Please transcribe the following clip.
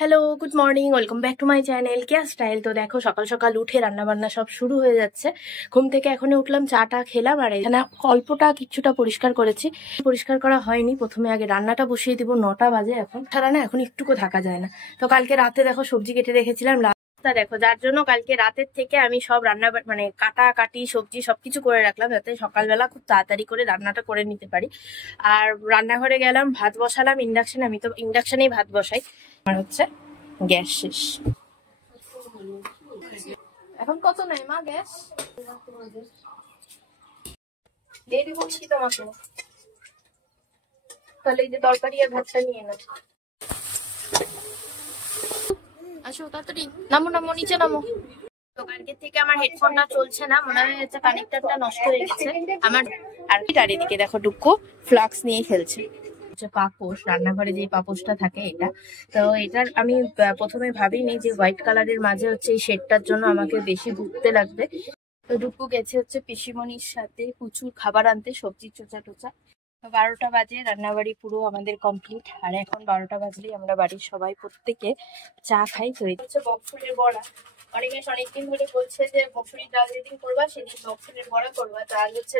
Hello, good morning, welcome back to my channel Keya style. তো দেখো সকাল সকাল উঠে রান্না বান্না সব শুরু হয়ে যাচ্ছে। ঘুম থেকে এখনই উঠলাম, চাটা খেলাম, আর এখানে অল্পটা কিছুটা পরিষ্কার করেছি। পরিষ্কার করা হয়নি, প্রথমে আগে রান্নাটা বসিয়ে দিব। 9টা বাজে এখন, ছাড়া না এখন একটুকু থাকা যায় না। তো কালকে রাতে দেখো সবজি কেটে রেখেছিলাম, দেখো যার জন্য কালকে রাতের থেকে আমি সব রান্না মানে কাটি সবজি সবকিছু করে রাখলাম, যাতে সকালবেলা খুব তাড়াতাড়ি করে রান্নাটা করে নিতে পারি। আর রান্নাঘরে গেলাম, ভাত বসালাম ইন্ডাকশনে। আমি তো ইন্ডাকশনেই ভাত বসাই। আমার হচ্ছে গ্যাস শেষ। এখন কত নাই মা গ্যাস? দিয়ে দিব কি তোমাকে? তাহলে এই যে তরকারি আর ভাতটা নিয়ে নাও। আসো তাড়াতাড়ি, নামো নামো, নিচে নামো। তো কালকে থেকে আমার হেডফোনটা চলছে না, মনে হচ্ছে কানেক্টরটা নষ্ট হয়ে গেছে আমার। আর এদিকে দেখো ডুক্কু ফ্লাক্স নিয়ে খেলছে। পাপোশ, রান্নাঘরে যে পাপোশটা থাকে এটা। তো এটার আমি প্রথমে ভাবিনি যে হোয়াইট কালারের মাঝে হচ্ছে এই শেডটার জন্য আমাকে বেশি ভুগতে লাগবে। তো ডুকু গেছে হচ্ছে পিসিমণির সাথে প্রচুর খাবার আনতে, সবজি চোচা টোচা। 12টা বাজে, রান্নাবাড়ি পুরো আমাদের কমপ্লিট। আর এখন 12টা বাজলেই আমরা বাড়ির সবাই প্রত্যেকে চা খাই। তো এটা হচ্ছে বকফুলের বড়া। অনেকদিন ধরে বলছে যে মসুরির ডাল যেদিন করবা সেদিন বকফুলের বড়া করবা। ডাল হচ্ছে